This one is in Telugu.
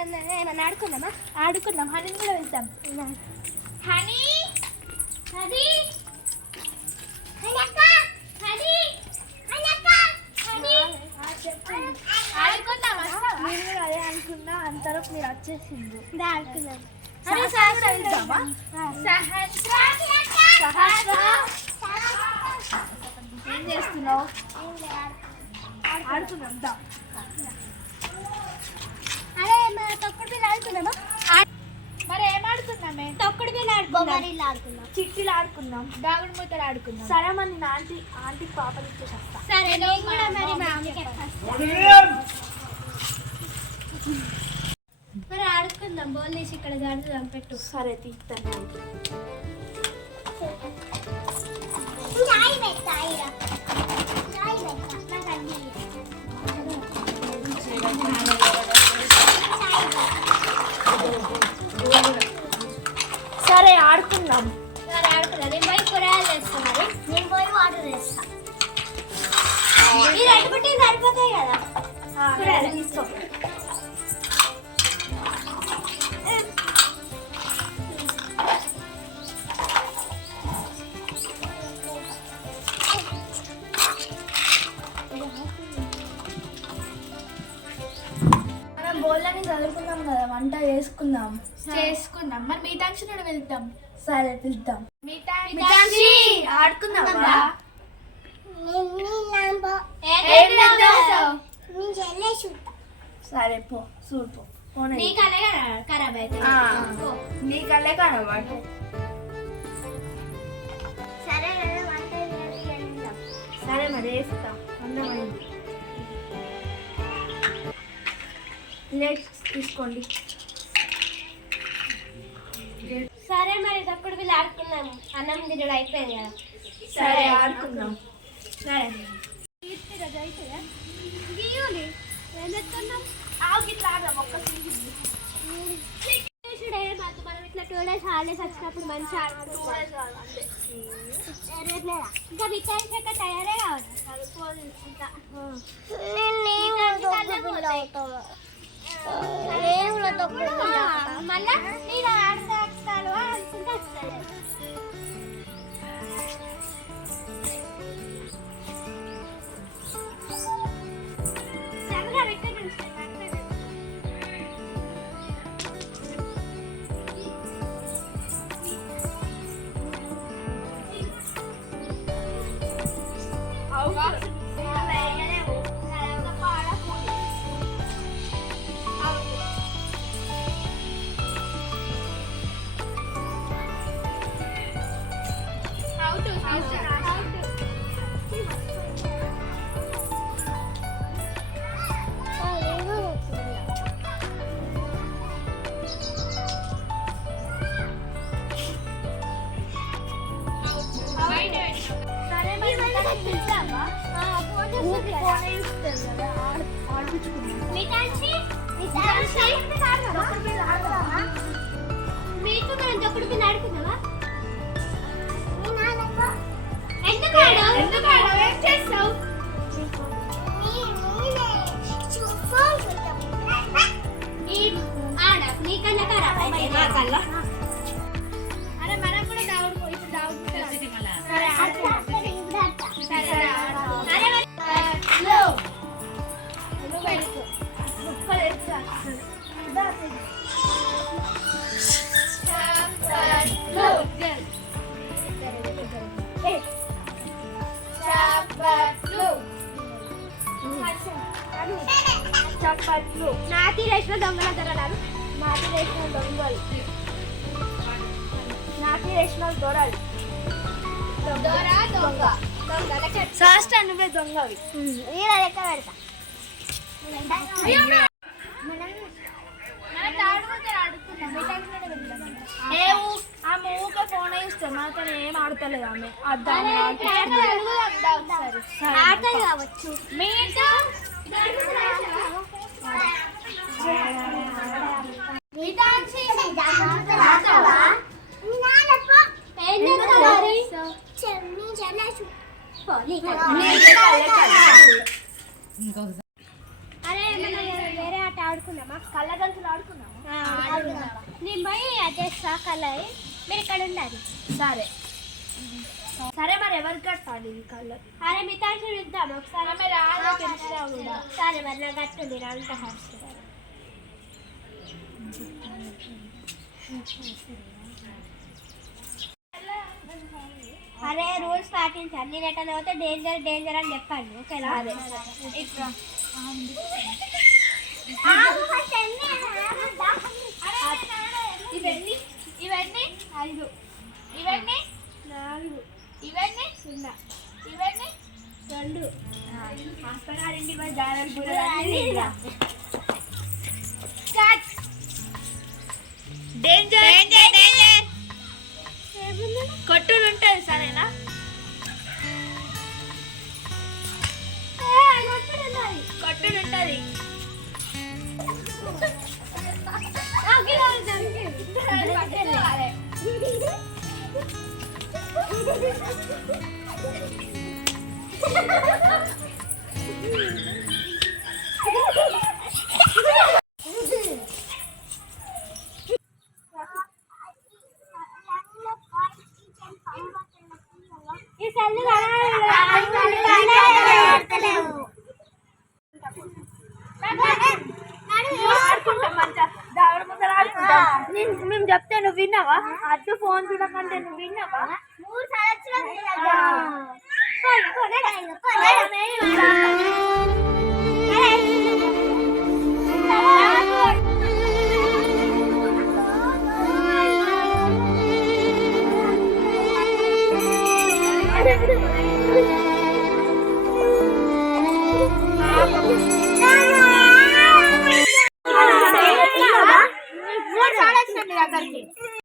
ఏమన్నా ఆడుకుందామా? ఆడుకుందాం. హనీని కూడా వెళ్తాం. హనీ హనీ ఆడుకుందాం. నేను అదే అనుకున్నా, అంతలోపు మీరు వచ్చేసింది. ఆడుకుందాం. ఏం చేస్తున్నావు? ఆడుకుందాం. అరే మన తొక్కుడు బిళ్ళ ఆడుకుందామా? మరి ఏం ఆడుకుందామే? తొక్కుడు బిళ్ళ ఆడుకుందాం, చిట్టీలు ఆడుకుందాం, దాగుడు మూతలు ఆడుకుందాం. సరే మరి నేను ఆంటీకి పాపలు ఇచ్చేస్తా. సరే నేను కూడా మరి మా అమ్మకి మరి ఆడుకుందాం. బోల్ తీసి ఇక్కడ జాడుదాం, పెట్టు. సరే తీస్తాను. సరే ఆడుకుందాం. నేను పోయి కూరగాయలు వేస్తా. మరి నేను పోయి వాటర్ వేస్తా. మీరు అడ్డుకుంటే సరిపోతాయి కదా. కూరగాయలు తీసుకో. బోళ్ళని చదువుకుందాం కదా, వంట చేసుకుందాం. మరి మీ టెన్షన్ వెళ్తాం. సరే వెళ్తాం. ఆడుకుందాం. సరే పో చూడు. నీ కళ్ళే ఖరాబ్ అయితే నీ కళ్ళే ఖరాబ్ అంటే. సరే మరి వేస్తాం. అందమైంది. తీసుకోండి. సరే మరి తప్పుడు వీళ్ళు ఆడుకున్నాము. అన్నం తినడం అయిపోయింది కదా. సరే ఆడుకుందాం. సరే అయిపోయా ఇట్లా ఆడదాం. ఒక్క మనం ఇట్లా 2 days హాలిడేస్ వచ్చినప్పుడు మంచిగా ఆడుకుంటాం. ఇంకా మిగతా తయారే కావాలి. మళ్ళా నేను ఆడతాను అనుకుంటే వస్తాను. మీతో మనం తొక్కుడు బిళ్ళ ఆడుకుందామా? నీకన్నా ఖరాబ్ అయితే అరే మనం కూడా దావుడు ఇప్పుడు దావుడు చప్పట్లు. నాటి రేసిన దొంగల ధరలు. నాటి రేసిన దొంగలు. నాటి రేసిన దొరలు. ఫస్ట్ నువ్వే దొంగవి. లెక్క పెడతా. ఆమె ఊకే ఫోన్ ఇస్తాం. నాతో ఏం ఆడతలేదు ఆమె. ఆడతాయి కావచ్చు. అరే వేరే ఆట ఆడుకున్నామా? కళ్ళ గంతులు ఆడుకున్నామా? నేను పోయి అదేస్తా కళ్ళ మీరు ఇక్కడ ఉండాలి. సరే సరే, మరి ఎవరికి కట్టాలి కళ్ళు? అరే మితాక్షి ఇద్దాం ఒకసారి. సరే మరి నా కట్టుంది అంత హాస్పిటల్. అరే రూల్స్ పాటించాలి. నేను ఎట్లా పోతే డేంజర్ డేంజర్ అని చెప్పండి. ఓకేనా? ఇవన్నీ ఇవన్నీ 5, ఇవన్నీ 4, ఇవన్నీ 0, ఇవన్నీ 2. డేంజర్ డేంజర్ డేంజర్ కొట్టుడు ఉంటుంది. సరేనా? కొట్టుడు ఉంటుంది. మేము చెప్తే నువ్వు విన్నావా? అడ్డు ఫోన్ చూడకంటే నువ్వు విన్నావా? 3 సంవత్సరాలు